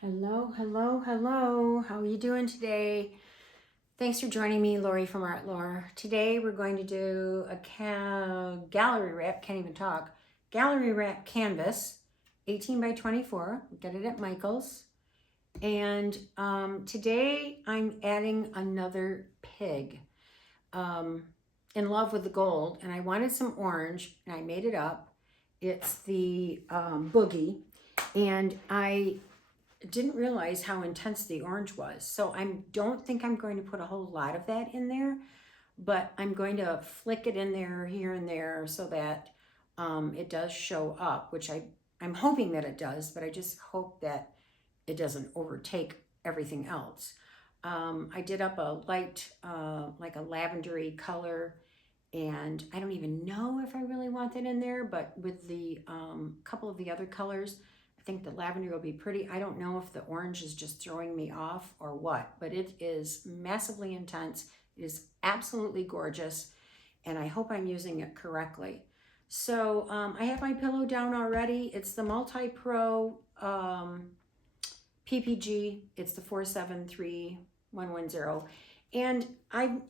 Hello, hello, hello. How are you doing today? Thanks for joining me, Lori from Art Lore. Today we're going to do a gallery wrap, can't even talk, gallery wrap canvas, 18 by 24. Get it at Michael's. And today I'm adding another pig. In love with the gold, and I wanted some orange, and I made it up. It's the Boogie, and I didn't realize how intense the orange was. So I don't think I'm going to put a whole lot of that in there, but I'm going to flick it in there here and there so that it does show up, which I'm hoping that it does, but I just hope that it doesn't overtake everything else. I did up a light, like a lavendery color, and I don't even know if I really want that in there, but with the couple of the other colors, I think the lavender will be pretty. I don't know if the orange is just throwing me off or what, but it is massively intense. It is absolutely gorgeous, and I hope I'm using it correctly. So I have my pillow down already. It's the Multipro PPG. It's the 473110. And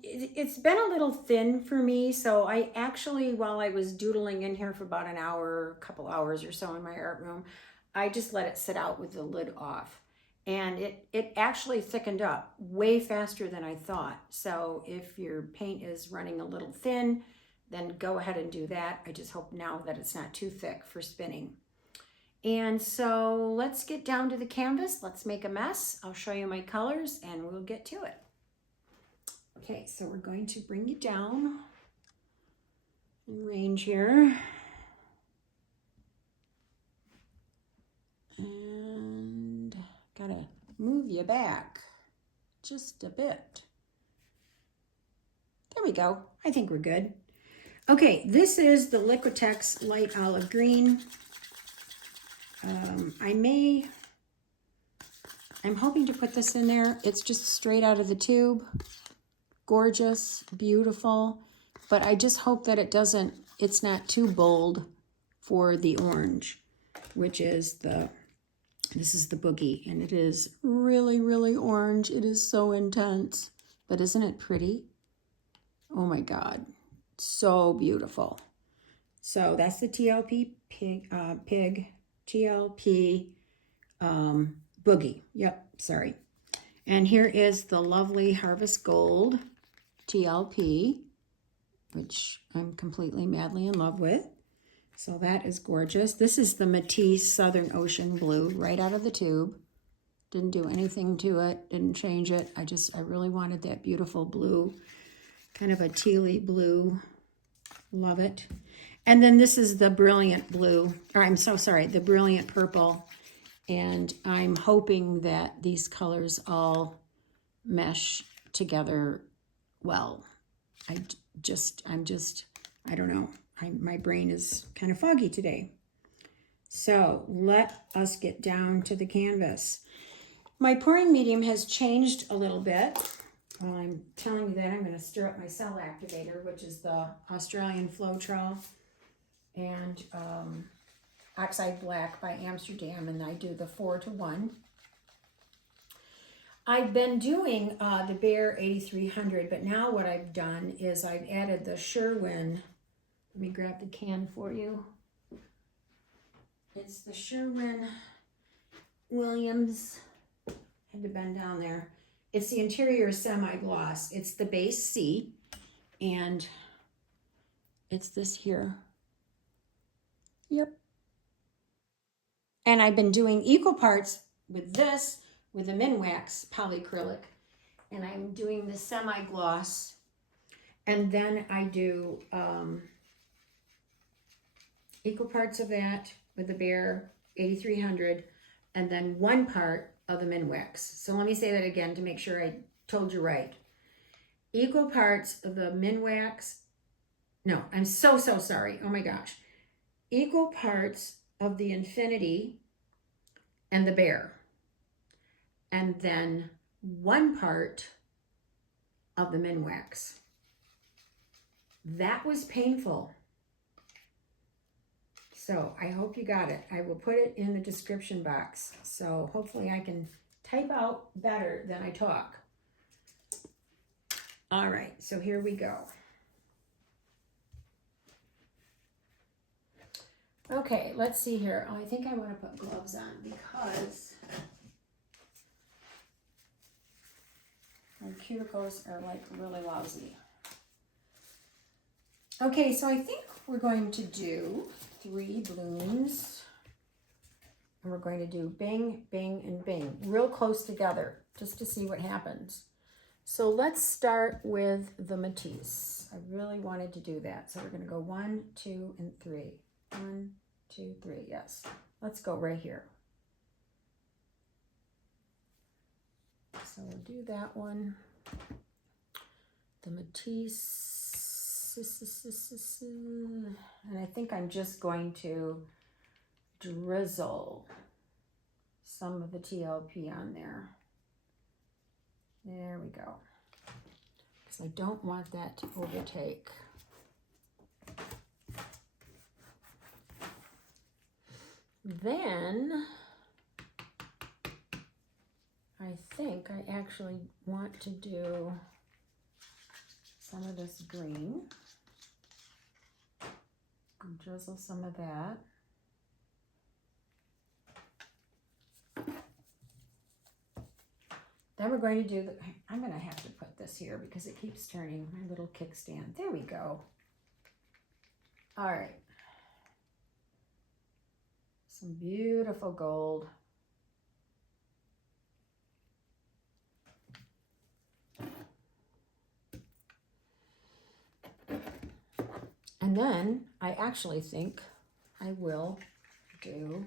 it's been a little thin for me, so I actually, while I was doodling in here for about an hour, a couple hours or so in my art room, I just let it sit out with the lid off. And it actually thickened up way faster than I thought. So if your paint is running a little thin, then go ahead and do that. I just hope now that it's not too thick for spinning. And so let's get down to the canvas. Let's make a mess. I'll show you my colors and we'll get to it. Okay, so we're going to bring you down in range here. And gotta move you back just a bit. There we go. I think we're good. Okay, this is the Liquitex Light Olive Green. I'm hoping to put this in there. It's just straight out of the tube. Gorgeous, beautiful, but I just hope that it's not too bold for the orange, which is this is the Boogie, and it is really, really orange. It is so intense, but isn't it pretty? Oh my God, so beautiful. So that's the TLP pig, TLP Boogie. Yep, sorry. And here is the lovely Harvest Gold TLP, which I'm completely madly in love with. So that is gorgeous. This is the Matisse Southern Ocean Blue right out of the tube. Didn't do anything to it, didn't change it. I really wanted that beautiful blue, kind of a tealy blue. Love it. And then this is the Brilliant Blue, or I'm so sorry, the Brilliant Purple. And I'm hoping that these colors all mesh together well. I don't know. My brain is kind of foggy today. So let us get down to the canvas. My pouring medium has changed a little bit. While I'm telling you that, I'm going to stir up my cell activator, which is the Australian floetrol and Oxide Black by Amsterdam, and I do the 4:1. I've been doing the Behr 8300, but now what I've done is I've added the Sherwin. Let me grab the can for you. It's the Sherwin Williams. I had to bend down there. It's the interior semi-gloss. It's the base C, and it's this here. Yep. And I've been doing equal parts with this, with the Minwax polycrylic, and I'm doing the semi-gloss, and then I do equal parts of that with the Behr 8300, and then one part of the Minwax. So let me say that again to make sure I told you right. Equal parts of the Minwax, no, I'm so sorry, oh my gosh. Equal parts of the Infinity and the Behr, and then one part of the Minwax. That was painful. So I hope you got it. I will put it in the description box. So hopefully I can type out better than I talk. All right, so here we go. Okay, let's see here. Oh, I think I want to put gloves on because my cuticles are like really lousy. Okay, so I think we're going to do 3 balloons. And we're going to do bing, bing, and bing, real close together, just to see what happens. So let's start with the Matisse. I really wanted to do that. So we're going to go 1, 2, and 3. 1, 2, 3, yes. Let's go right here. So we'll do that one. The Matisse. And I think I'm just going to drizzle some of the TLP on there. There we go. Because I don't want that to overtake. Then I think I actually want to do some of this green. And drizzle some of that. Then we're going to do I'm going to have to put this here because it keeps turning, my little kickstand. There we go. All right. Some beautiful gold. And then I actually think I will do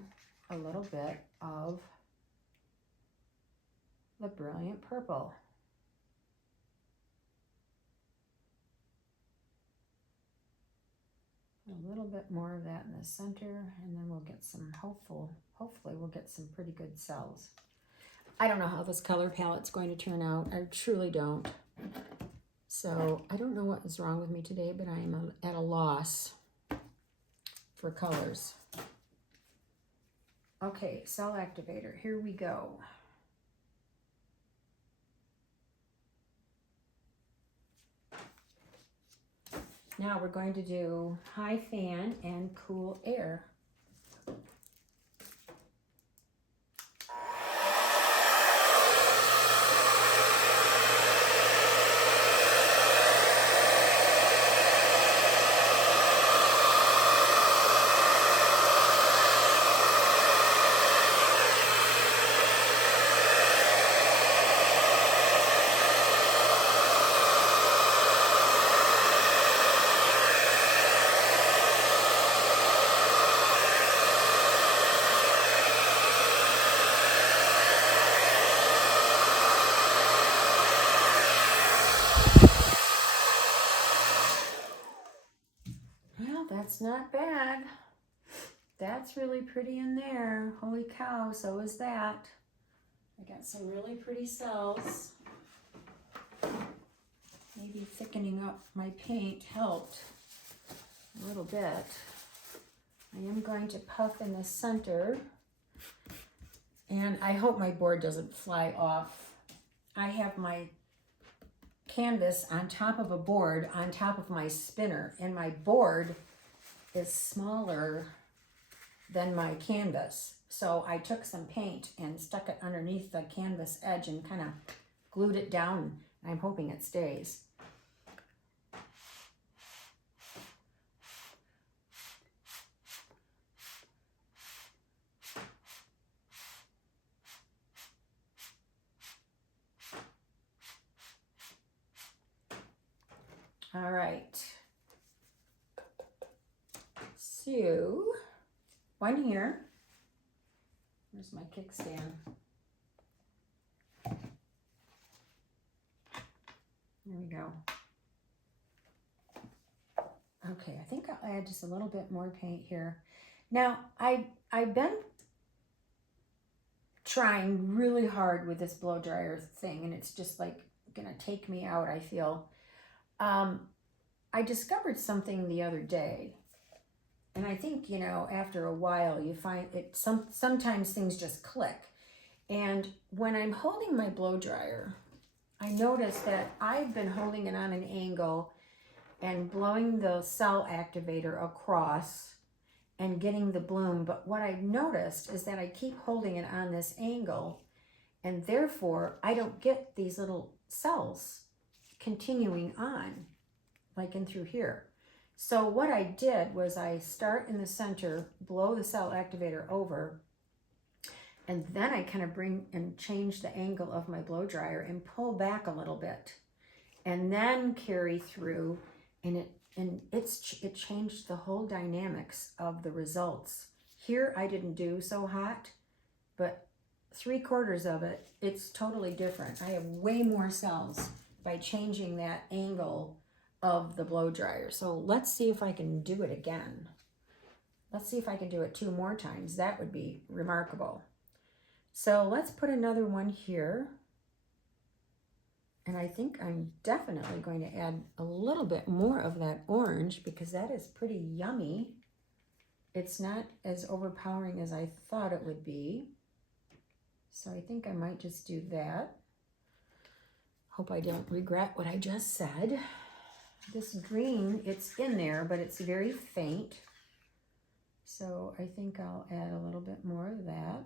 a little bit of the brilliant purple. A little bit more of that in the center, and then we'll get some hopefully we'll get some pretty good cells. I don't know how this color palette's going to turn out. I truly don't. So I don't know what is wrong with me today, but I am at a loss for colors. Okay, cell activator, here we go. Now we're going to do high fan and cool air. That's not bad. That's really pretty in there. Holy cow, so is that. I got some really pretty cells. Maybe thickening up my paint helped a little bit. I am going to puff in the center. And I hope my board doesn't fly off. I have my canvas on top of a board on top of my spinner, and my board is smaller than my canvas. So I took some paint and stuck it underneath the canvas edge and kind of glued it down. I'm hoping it stays. All right. So, one here. Where's my kickstand? There we go. Okay, I think I'll add just a little bit more paint here. Now, I've been trying really hard with this blow dryer thing, and it's just like gonna take me out, I feel. I discovered something the other day. And I think, you know, after a while you find it, sometimes things just click. And when I'm holding my blow dryer, I notice that I've been holding it on an angle and blowing the cell activator across and getting the bloom. But what I've noticed is that I keep holding it on this angle, and therefore I don't get these little cells continuing on, like in through here. So what I did was I start in the center, blow the cell activator over, and then I kind of bring and change the angle of my blow dryer and pull back a little bit, and then carry through, and it changed the whole dynamics of the results. Here I didn't do so hot, but 3/4 of it, it's totally different. I have way more cells by changing that angle of the blow dryer. So let's see if I can do it again. Let's see if I can do it 2 more times. That would be remarkable. So let's put another one here. And I think I'm definitely going to add a little bit more of that orange because that is pretty yummy. It's not as overpowering as I thought it would be. So I think I might just do that. Hope I don't regret what I just said. This green, it's in there, but it's very faint. So I think I'll add a little bit more of that.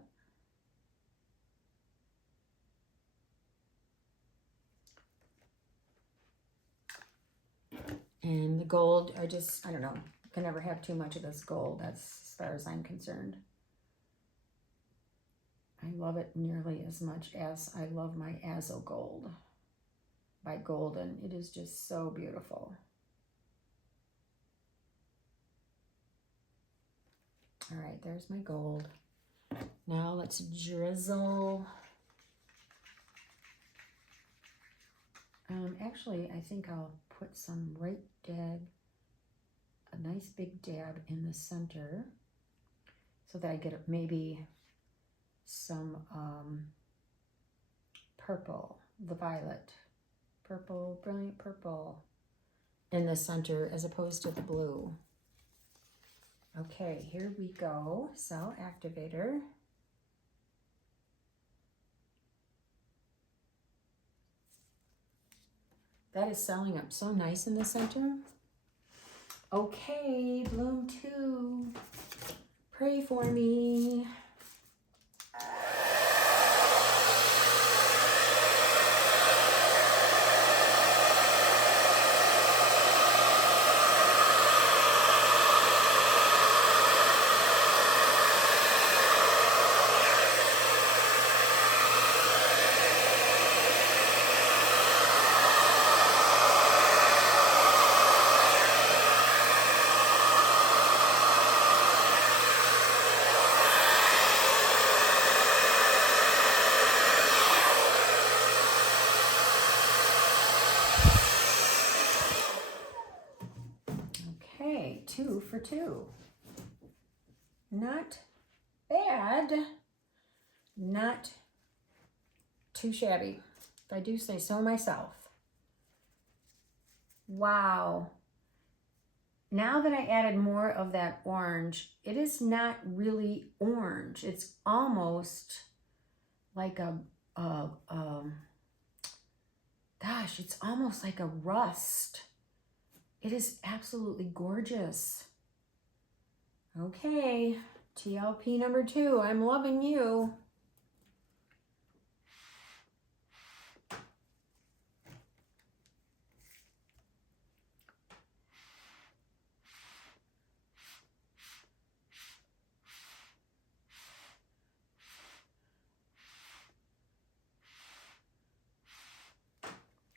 And the gold, I don't know, can never have too much of this gold. That's as far as I'm concerned. I love it nearly as much as I love my Azo Gold by Golden. It is just so beautiful. All right, there's my gold. Now let's drizzle. Actually, I think I'll put some right dab, a nice big dab in the center so that I get maybe some purple, the violet, purple, brilliant purple in the center as opposed to the blue. Okay, here we go, cell activator. That is selling up so nice in the center. Okay, bloom 2, pray for me. Okay, 2 for 2. Not bad. Not too shabby, if I do say so myself. Wow. Now that I added more of that orange, it is not really orange. It's almost like gosh, it's almost like a rust. It is absolutely gorgeous. Okay, TLP number 2, I'm loving you.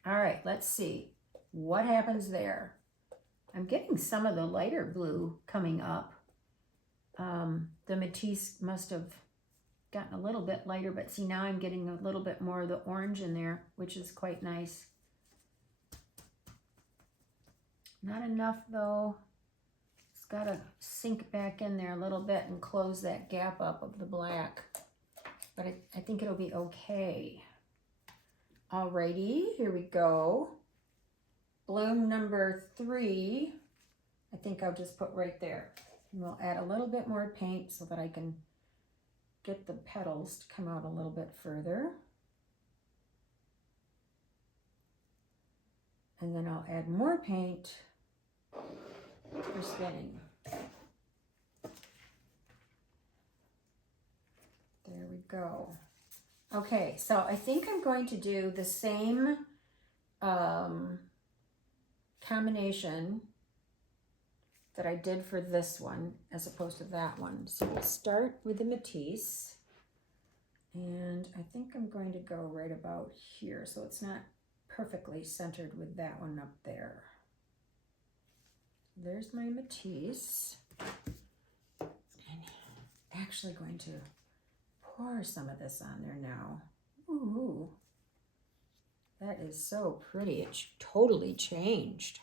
All right, let's see what happens there. I'm getting some of the lighter blue coming up. The Matisse must have gotten a little bit lighter, but see, now I'm getting a little bit more of the orange in there, which is quite nice. Not enough though. It's got to sink back in there a little bit and close that gap up of the black, but I think it'll be okay. Alrighty, here we go. Bloom number 3, I think I'll just put right there. And we'll add a little bit more paint so that I can get the petals to come out a little bit further. And then I'll add more paint for spinning. There we go. Okay, so I think I'm going to do the same combination that I did for this one as opposed to that one. So we'll start with the Matisse, and I think I'm going to go right about here so it's not perfectly centered with that one up there. There's my Matisse, and I'm actually going to pour some of this on there now. Ooh, that is so pretty. It's totally changed.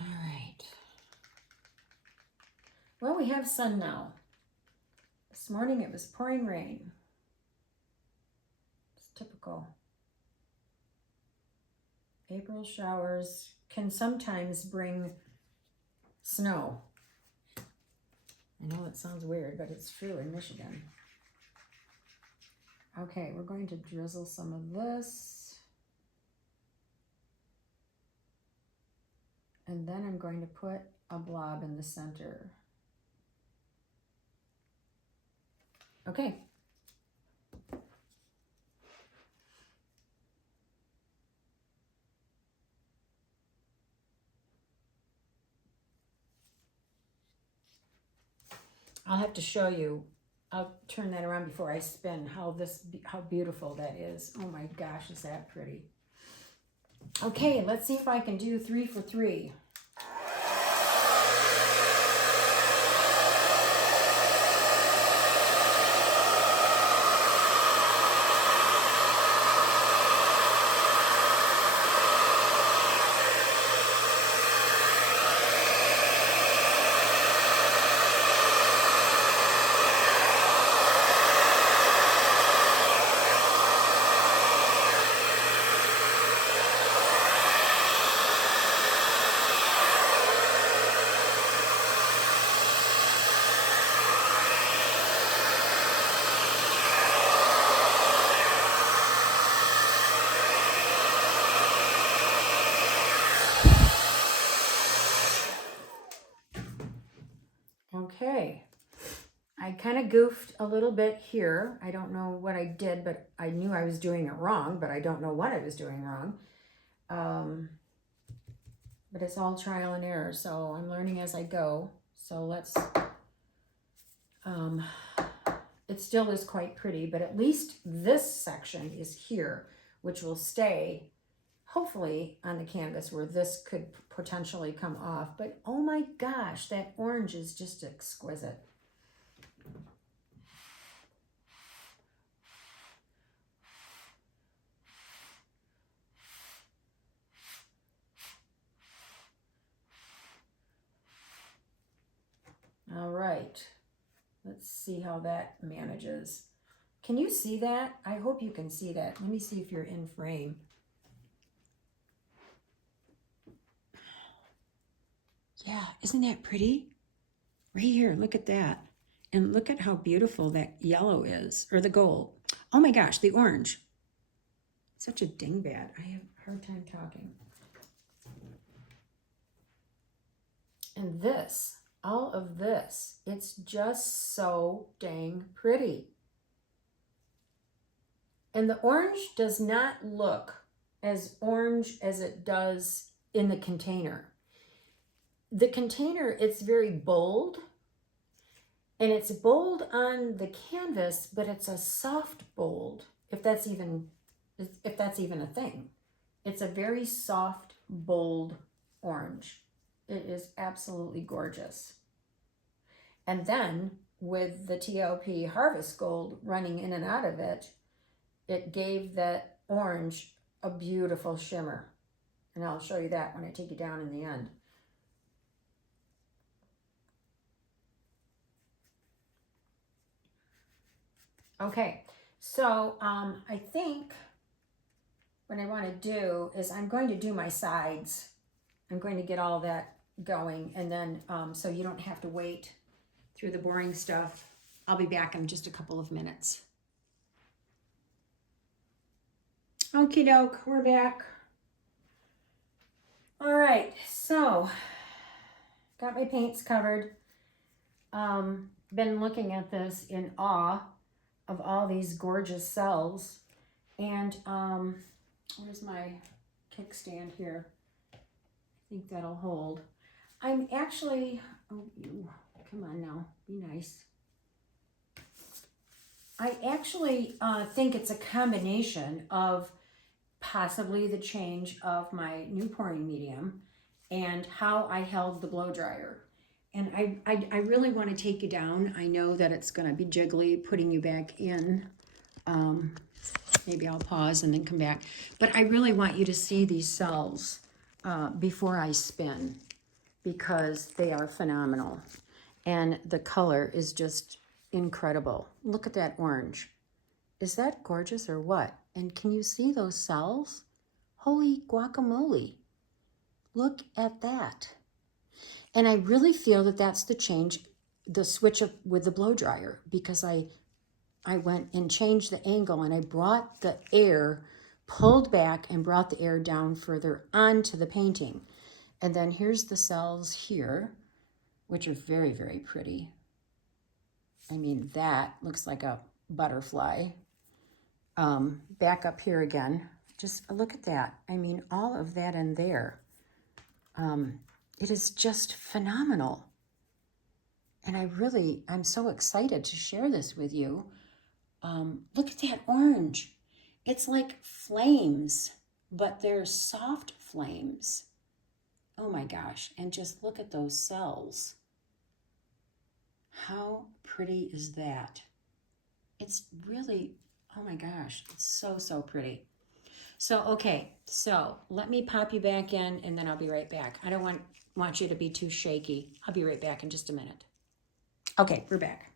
All right. Well, we have sun now. This morning it was pouring rain. It's typical. April showers can sometimes bring snow. I know it sounds weird, but it's true in Michigan. Okay, we're going to drizzle some of this. And then I'm going to put a blob in the center. Okay. I'll have to show you. I'll turn that around before I spin how beautiful that is. Oh my gosh, is that pretty. Okay, let's see if I can do 3 for 3. Okay, I kind of goofed a little bit here. I don't know what I did, but I knew I was doing it wrong, but I don't know what I was doing wrong. But it's all trial and error, so I'm learning as I go. So let's, it still is quite pretty, but at least this section is here, which will stay hopefully on the canvas where this could potentially come off. But oh my gosh, that orange is just exquisite. All right, let's see how that manages. Can you see that? I hope you can see that. Let me see if you're in frame. Yeah, isn't that pretty? Right here, look at that. And look at how beautiful that yellow is, or the gold. Oh my gosh, the orange. Such a dingbat. I have a hard time talking. And this, all of this, it's just so dang pretty. And the orange does not look as orange as it does in the container. The container, it's very bold, and it's bold on the canvas, but it's a soft bold, if that's even a thing. It's a very soft, bold orange. It is absolutely gorgeous. And then with the TLP Harvest Gold running in and out of it, it gave that orange a beautiful shimmer. And I'll show you that when I take you down in the end. Okay, so I think what I want to do is I'm going to do my sides. I'm going to get all that going, and then so you don't have to wait through the boring stuff. I'll be back in just a couple of minutes. Okie doke, we're back. All right, so got my paints covered. Been looking at this in awe of all these gorgeous cells. And where's my kickstand here? I think that'll hold. I'm actually, oh, you, come on now, be nice. I actually think it's a combination of possibly the change of my new pouring medium and how I held the blow dryer. And I really want to take you down. I know that it's going to be jiggly putting you back in. Maybe I'll pause and then come back. But I really want you to see these cells before I spin, because they are phenomenal. And the color is just incredible. Look at that orange. Is that gorgeous or what? And can you see those cells? Holy guacamole. Look at that. And I really feel that that's the change, the switch up with the blow dryer, because I went and changed the angle and I brought the air, pulled back and brought the air down further onto the painting. And then here's the cells here, which are very, very pretty. I mean, that looks like a butterfly. Back up here again, just look at that. I mean, all of that in there. It is just phenomenal. And I'm so excited to share this with you. Look at that orange. It's like flames, but they're soft flames. Oh my gosh, and just look at those cells. How pretty is that? It's really, oh my gosh, it's so, so pretty. So, okay, so let me pop you back in and then I'll be right back. I don't want you to be too shaky. I'll be right back in just a minute. Okay, we're back.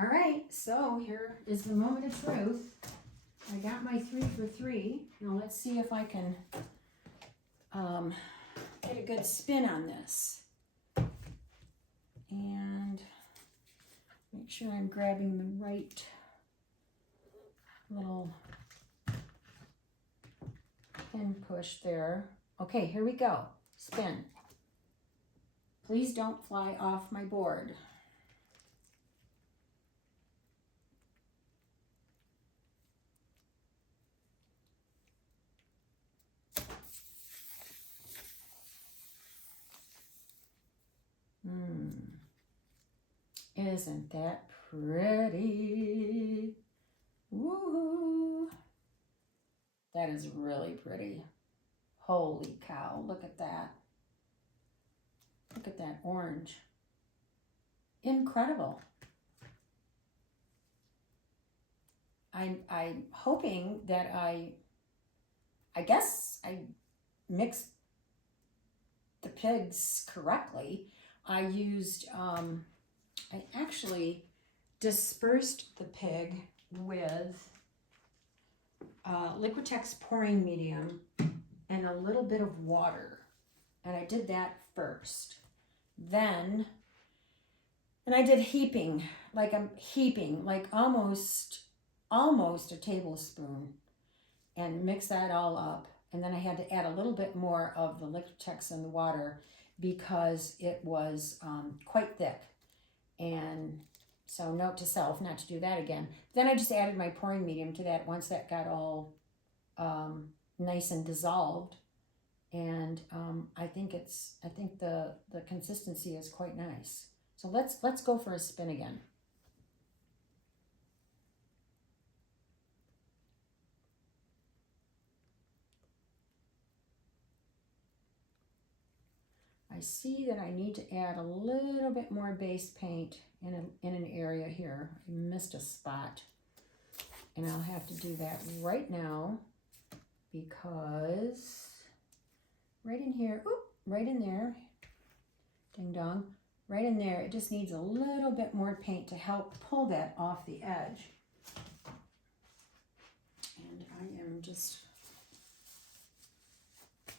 All right, so here is the moment of truth. I got my 3 for 3. Now let's see if I can get a good spin on this. And make sure I'm grabbing the right little pin push there. Okay, here we go. Spin. Please don't fly off my board. Isn't that pretty? Woohoo! That is really pretty. Holy cow, look at that. Look at that orange. Incredible. I'm hoping that I guess I mixed the pigs correctly. I used, I actually dispersed the pig with Liquitex pouring medium and a little bit of water. And I did that first. Then, and I did heaping, like I'm heaping, like almost a tablespoon, and mix that all up. And then I had to add a little bit more of the Liquitex in the water because it was quite thick. And so note to self not to do that again. Then I just added my pouring medium to that once that got all nice and dissolved. And I think the consistency is quite nice. So let's go for a spin again. I see that I need to add a little bit more base paint in an area here. I missed a spot. And I'll have to do that right now because right in here, right in there, ding dong, right in there, it just needs a little bit more paint to help pull that off the edge. I am just,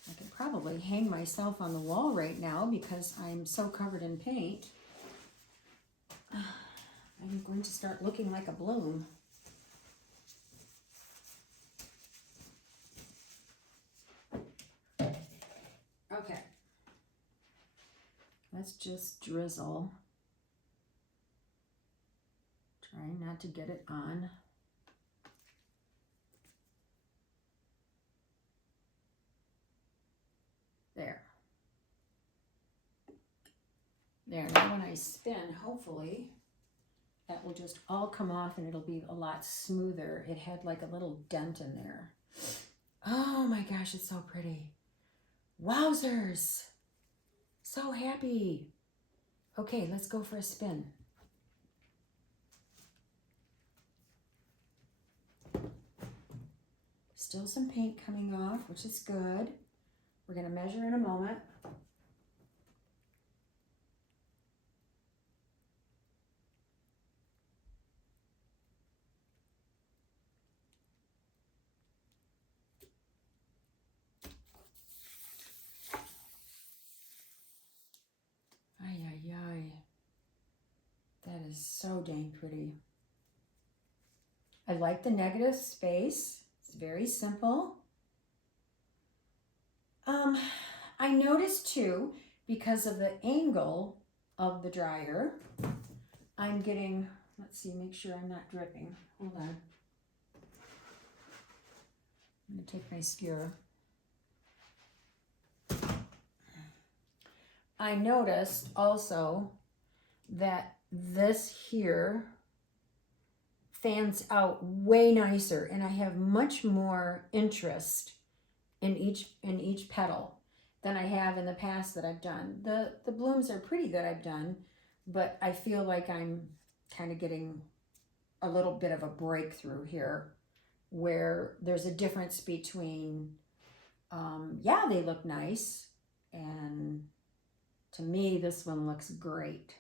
I could probably hang myself on the wall right now because I'm so covered in paint. I'm going to start looking like a bloom. Okay. Let's just drizzle. Trying not to get it on. There. There, now when I spin, hopefully, that will just all come off and it'll be a lot smoother. It had like a little dent in there. Oh my gosh, it's so pretty. Wowzers! So happy. Okay, let's go for a spin. Still some paint coming off, which is good. We're going to measure in a moment. Ay, ay, ay. That is so dang pretty. I like the negative space. It's very simple. I noticed too, because of the angle of the dryer, I'm getting, let's see, make sure I'm not dripping. Hold on. I'm going to take my skewer. I noticed also that this here fans out way nicer, and I have much more interest in each petal than I have in the past that I've done. The blooms are pretty that I've done, but I feel like I'm kind of getting a little bit of a breakthrough here where there's a difference between, yeah, they look nice, and to me, this one looks great.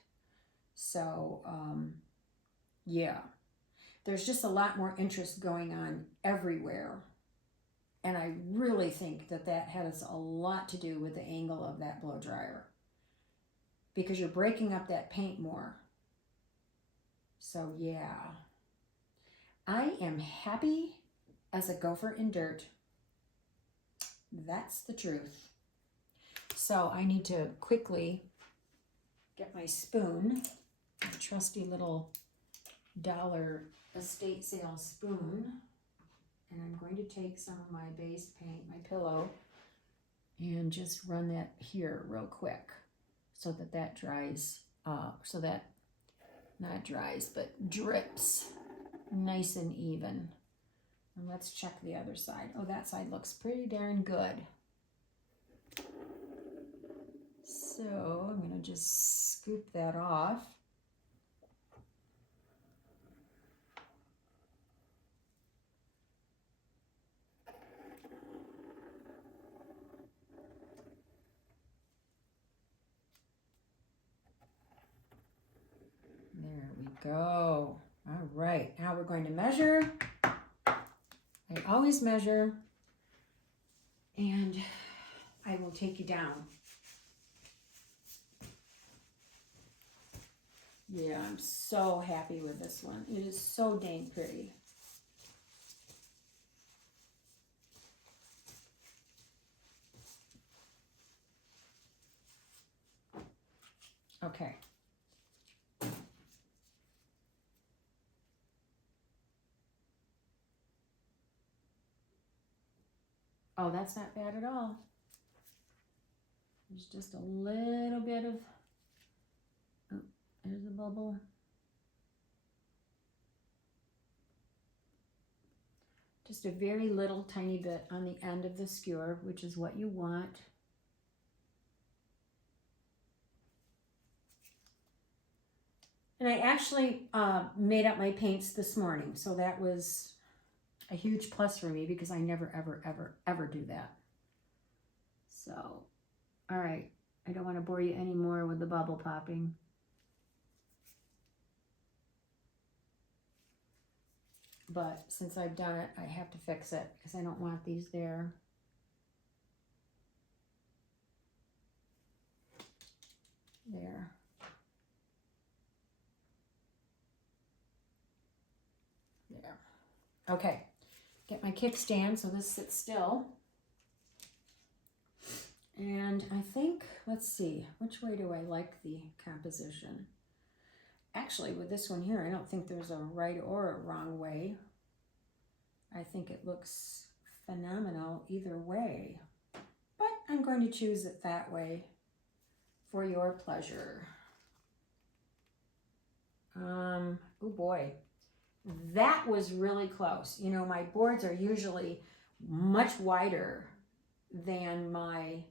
So, yeah, there's just a lot more interest going on everywhere. And I really think that that has a lot to do with the angle of that blow dryer, because you're breaking up that paint more. So yeah, I am happy as a gopher in dirt. That's the truth. So I need to quickly get my spoon, my trusty little dollar estate sale spoon. And I'm going to take some of my base paint, my pillow, and just run that here real quick so that that dries, so that, not dries, but drips nice and even. And let's check the other side. Oh, that side looks pretty darn good. So I'm going to just scoop that off. There we go. All right, now we're going to measure. I always measure, and I will take you down. Yeah, I'm so happy with this one. It is so dang pretty. Okay. Oh, that's not bad at all. There's just a little bit of, oh, there's a bubble. Just a very little tiny bit on the end of the skewer, which is what you want. And I actually made up my paints this morning, so that was a huge plus for me because I never, ever, ever, ever do that. So, all right, I don't want to bore you anymore with the bubble popping. but since I've done it, I have to fix it because I don't want these there. There. There. Okay. Get my kickstand so this sits still. And I think, let's see, which way do I like the composition? Actually, with this one here, I don't think there's a right or a wrong way. I think it looks phenomenal either way. But I'm going to choose it that way for your pleasure. Oh boy, that was really close. You know, my boards are usually much wider than my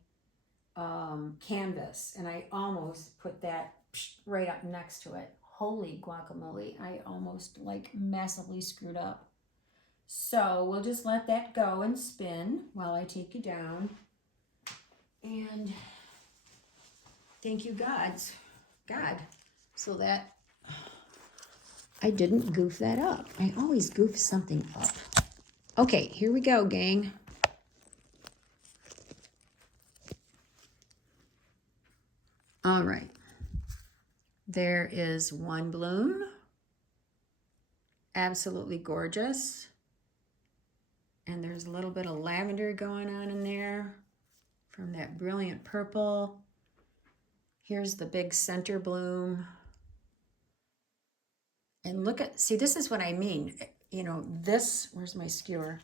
canvas, and I almost put that right up next to it. Holy guacamole, I almost like massively screwed up. So we'll just let that go and spin while I take you down. And thank you God, so that I didn't goof that up. I always goof something up. Okay, here we go, gang. All right. There is one bloom. Absolutely gorgeous. And there's a little bit of lavender going on in there from that brilliant purple. Here's the big center bloom. And look at, see, this is what I mean. You know, this, where's my skewer?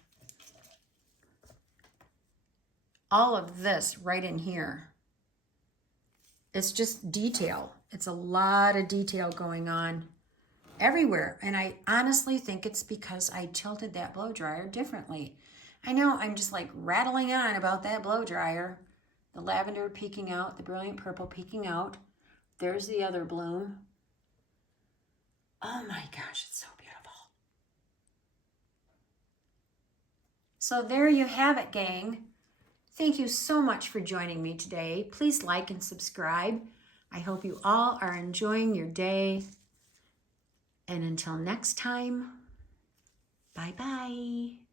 All of this right in here. It's just detail. It's a lot of detail going on everywhere. And I honestly think it's because I tilted that blow dryer differently. I know I'm just like rattling on about that blow dryer. The lavender peeking out, the brilliant purple peeking out. There's the other bloom. Oh my gosh, it's so beautiful. So there you have it, gang. Thank you so much for joining me today. Please like and subscribe. I hope you all are enjoying your day. And until next time, bye-bye.